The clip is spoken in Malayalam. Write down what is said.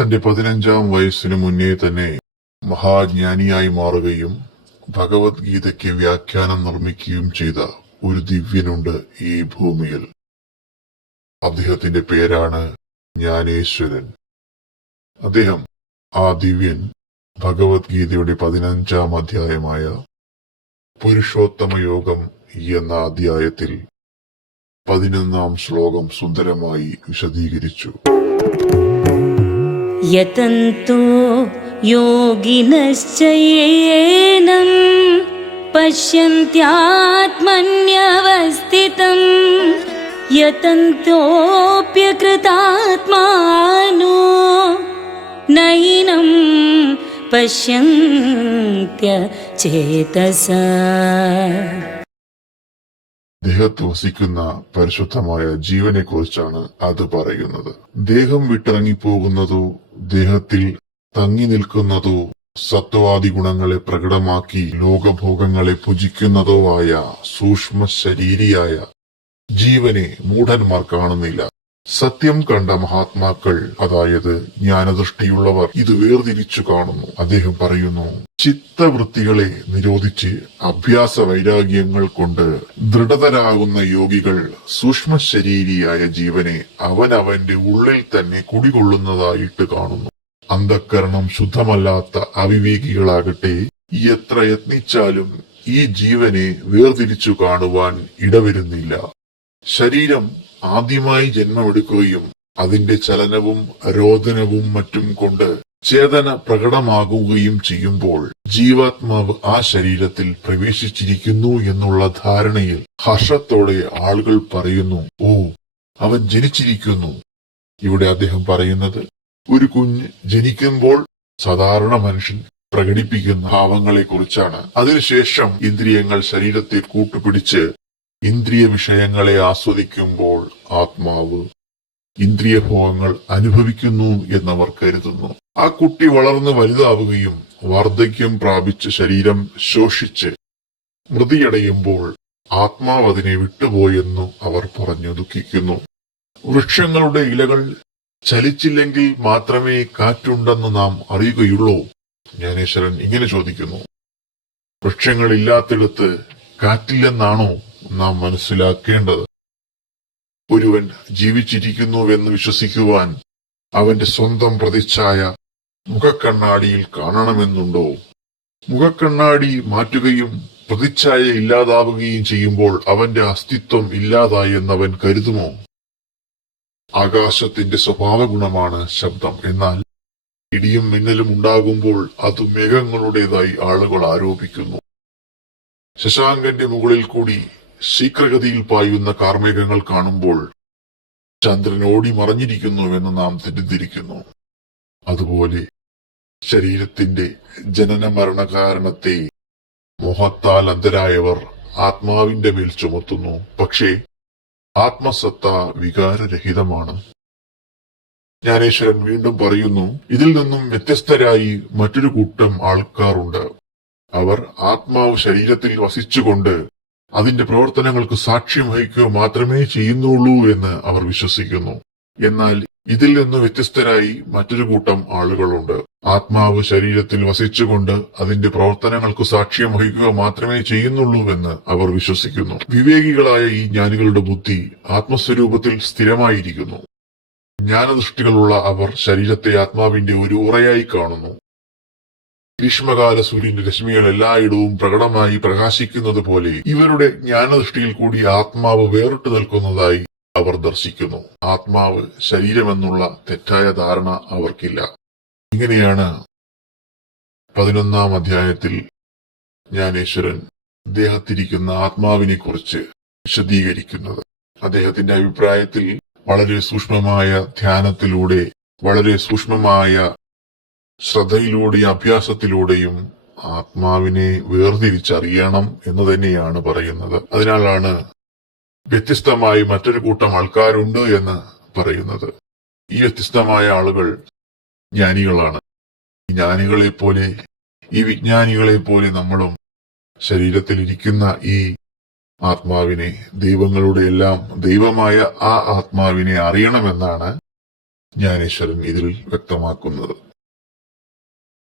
തന്റെ 15-ാം വയസ്സിനു മുന്നേ തന്നെ മഹാജ്ഞാനിയായി മാറുകയും ഭഗവത്ഗീതയ്ക്ക് വ്യാഖ്യാനം നിർമ്മിക്കുകയും ചെയ്ത ഒരു ദിവ്യനുണ്ട് ഈ ഭൂമിയിൽ. അദ്ദേഹത്തിന്റെ പേരാണ് ജ്ഞാനേശ്വരൻ. അദ്ദേഹം, ആ ദിവ്യൻ, ഭഗവത്ഗീതയുടെ 15-ാം അധ്യായമായ പുരുഷോത്തമ യോഗം എന്ന അധ്യായത്തിൽ 11-ാം ശ്ലോകം സുന്ദരമായി വിശദീകരിച്ചു. യതന്തോ യോഗിനശ്ചയേനം പശ്യന്ത്യാത്മന്യവസ്ഥിതം യതന്തോപ്യകൃതാത്മാനോ നൈനം പശ്യന്ത്യചേതസാ. ദേഹത്ത് വസിക്കുന്ന പരിശുദ്ധമായ ജീവനെ കുറിച്ചാണ് അത് പറയുന്നത്. ദേഹം വിട്ടിറങ്ങിപ്പോകുന്നതോ ദേഹത്തിൽ തങ്ങി നിൽക്കുന്നതോ സത്വാദി ഗുണങ്ങളെ പ്രകടമാക്കി ലോകഭോഗങ്ങളെ ഭുജിക്കുന്നതോ ആയ സൂക്ഷ്മ ശരീരിയായ ജീവനെ മൂഢന്മാർ കാണുന്നില്ല. സത്യം കണ്ട മഹാത്മാക്കൾ, അതായത് ജ്ഞാനദൃഷ്ടിയുള്ളവർ, ഇത് വേർതിരിച്ചു കാണുന്നു. അദ്ദേഹം പറയുന്നു, ചിത്തവൃത്തികളെ നിരോധിച്ച് അഭ്യാസ വൈരാഗ്യങ്ങൾ കൊണ്ട് ദൃഢതരാകുന്ന യോഗികൾ സൂക്ഷ്മ ശരീരിയായ ജീവനെ അവനവന്റെ ഉള്ളിൽ തന്നെ കുടികൊള്ളുന്നതായിട്ട് കാണുന്നു. അന്ധക്കരണം ശുദ്ധമല്ലാത്ത അവിവേകികളാകട്ടെ എത്ര യത്നിച്ചാലും ഈ ജീവനെ വേർതിരിച്ചു കാണുവാൻ ഇടവരുന്നില്ല. ശരീരം ആദ്യമായി ജന്മമെടുക്കുകയും അതിന്റെ ചലനവും രോദനവും മറ്റും കൊണ്ട് ചേതന പ്രകടമാകുകയും ചെയ്യുമ്പോൾ ജീവാത്മാവ് ആ ശരീരത്തിൽ പ്രവേശിച്ചിരിക്കുന്നു എന്നുള്ള ധാരണയിൽ ഹർഷത്തോടെ ആളുകൾ പറയുന്നു, ഓ, അവൻ ജനിച്ചിരിക്കുന്നു. ഇവിടെ അദ്ദേഹം പറയുന്നത്, ഒരു കുഞ്ഞ് ജനിക്കുമ്പോൾ സാധാരണ മനുഷ്യൻ പ്രകടിപ്പിക്കുന്ന ഭാവങ്ങളെ കുറിച്ചാണ്. അതിനുശേഷം ഇന്ദ്രിയങ്ങൾ ശരീരത്തെ കൂട്ടുപിടിച്ച് ഇന്ദ്രിയ വിഷയങ്ങളെ ആസ്വദിക്കുമ്പോൾ ആത്മാവ് ഇന്ദ്രിയഭോഗങ്ങൾ അനുഭവിക്കുന്നു എന്നവർ കരുതുന്നു. ആ കുട്ടി വളർന്ന് വലുതാവുകയും വാർദ്ധക്യം പ്രാപിച്ച് ശരീരം ശോഷിച്ച് മൃതിയടയുമ്പോൾ ആത്മാവ് അതിനെ വിട്ടുപോയെന്നു അവർ പറഞ്ഞു ദുഃഖിക്കുന്നു. വൃക്ഷങ്ങളുടെ ഇലകൾ ചലിച്ചില്ലെങ്കിൽ മാത്രമേ കാറ്റുണ്ടെന്ന് നാം അറിയുകയുള്ളൂ. ജ്ഞാനേശ്വരൻ ഇങ്ങനെ ചോദിക്കുന്നു, വൃക്ഷങ്ങളില്ലാത്തിടത്ത് കാറ്റില്ലെന്നാണോ നാം മനസ്സിലാക്കേണ്ടത്? ഒരുവൻ ജീവിച്ചിരിക്കുന്നുവെന്ന് വിശ്വസിക്കുവാൻ അവന്റെ സ്വന്തം പ്രതിച്ഛായ മുഖക്കണ്ണാടിയിൽ കാണണമെന്നുണ്ടോ? മുഖക്കണ്ണാടി മാറ്റുകയും പ്രതിച്ഛായ ഇല്ലാതാവുകയും ചെയ്യുമ്പോൾ അവന്റെ അസ്തിത്വം ഇല്ലാതായെന്നവൻ കരുതുമോ? ആകാശത്തിന്റെ സ്വഭാവ ഗുണമാണ് ശബ്ദം. എന്നാൽ ഇടിയും മിന്നലും ഉണ്ടാകുമ്പോൾ അത് മേഘങ്ങളുടേതായി ആളുകൾ ആരോപിക്കുന്നു. ശശാങ്കന്റെ മുകളിൽ കൂടി ശീഘ്രഗതിയിൽ പായുന്ന കാർമേഘങ്ങൾ കാണുമ്പോൾ ചന്ദ്രൻ ഓടി മറഞ്ഞിരിക്കുന്നുവെന്ന് നാം തെറ്റിദ്ധരിക്കുന്നു. അതുപോലെ ശരീരത്തിന്റെ ജനന മരണകാരണത്തെ മോഹത്താൽ അന്ധരായവർ ആത്മാവിന്റെ മേൽ ചുമത്തുന്നു. പക്ഷേ ആത്മസത്ത വികാരരഹിതമാണ്. ജ്ഞാനേശ്വരൻ വീണ്ടും പറയുന്നു, ഇതിൽ നിന്നും വ്യത്യസ്തരായി മറ്റൊരു കൂട്ടം ആൾക്കാരുണ്ട്. അവർ ആത്മാവ് ശരീരത്തിൽ വസിച്ചുകൊണ്ട് അതിന്റെ പ്രവർത്തനങ്ങൾക്ക് സാക്ഷ്യം വഹിക്കുക മാത്രമേ ചെയ്യുന്നുള്ളൂ എന്ന് അവർ വിശ്വസിക്കുന്നു. എന്നാൽ ഇതിൽ നിന്ന് വ്യത്യസ്തരായി മറ്റൊരു കൂട്ടം ആളുകളുണ്ട്. ആത്മാവ് ശരീരത്തിൽ വസിച്ചുകൊണ്ട് അതിന്റെ പ്രവർത്തനങ്ങൾക്ക് സാക്ഷ്യം വഹിക്കുക മാത്രമേ ചെയ്യുന്നുള്ളൂവെന്ന് അവർ വിശ്വസിക്കുന്നു. വിവേകികളായ ഈ ജ്ഞാനികളുടെ ബുദ്ധി ആത്മസ്വരൂപത്തിൽ സ്ഥിരമായിരിക്കുന്നു. ജ്ഞാനദൃഷ്ടികളുള്ള അവർ ശരീരത്തെ ആത്മാവിന്റെ ഒരു ഉറയായി കാണുന്നു. ഗ്രീഷ്മകാല സൂര്യന്റെ രശ്മികൾ എല്ലായിടവും പ്രകടമായി പ്രകാശിക്കുന്നത് പോലെ ഇവരുടെ ജ്ഞാനദൃഷ്ടിയിൽ കൂടി ആത്മാവ് വേറിട്ട് നിൽക്കുന്നതായി അവർ ദർശിക്കുന്നു. ആത്മാവ് ശരീരമെന്നുള്ള തെറ്റായ ധാരണ അവർക്കില്ല. ഇങ്ങനെയാണ് 11-ാം അധ്യായത്തിൽ ജ്ഞാനേശ്വരൻ ദേഹത്തിരിക്കുന്ന ആത്മാവിനെ കുറിച്ച് വിശദീകരിക്കുന്നത്. അദ്ദേഹത്തിന്റെ അഭിപ്രായത്തിൽ വളരെ സൂക്ഷ്മമായ ധ്യാനത്തിലൂടെ, വളരെ സൂക്ഷ്മമായ ശ്രദ്ധയിലൂടെയും അഭ്യാസത്തിലൂടെയും ആത്മാവിനെ വേർതിരിച്ചറിയണം എന്ന് തന്നെയാണ് പറയുന്നത്. അതിനാലാണ് വ്യത്യസ്തമായി മറ്റൊരു കൂട്ടം ആൾക്കാരുണ്ട് എന്ന് പറയുന്നത്. ഈ വ്യത്യസ്തമായ ആളുകൾ ജ്ഞാനികളാണ്. ജ്ഞാനികളെപ്പോലെ, ഈ വിജ്ഞാനികളെപ്പോലെ നമ്മളും ശരീരത്തിലിരിക്കുന്ന ഈ ആത്മാവിനെ, ദൈവങ്ങളുടെ എല്ലാം ദൈവമായ ആ ആത്മാവിനെ അറിയണമെന്നാണ് ജ്ഞാനേശ്വരൻ ഇതിൽ വ്യക്തമാക്കുന്നത്.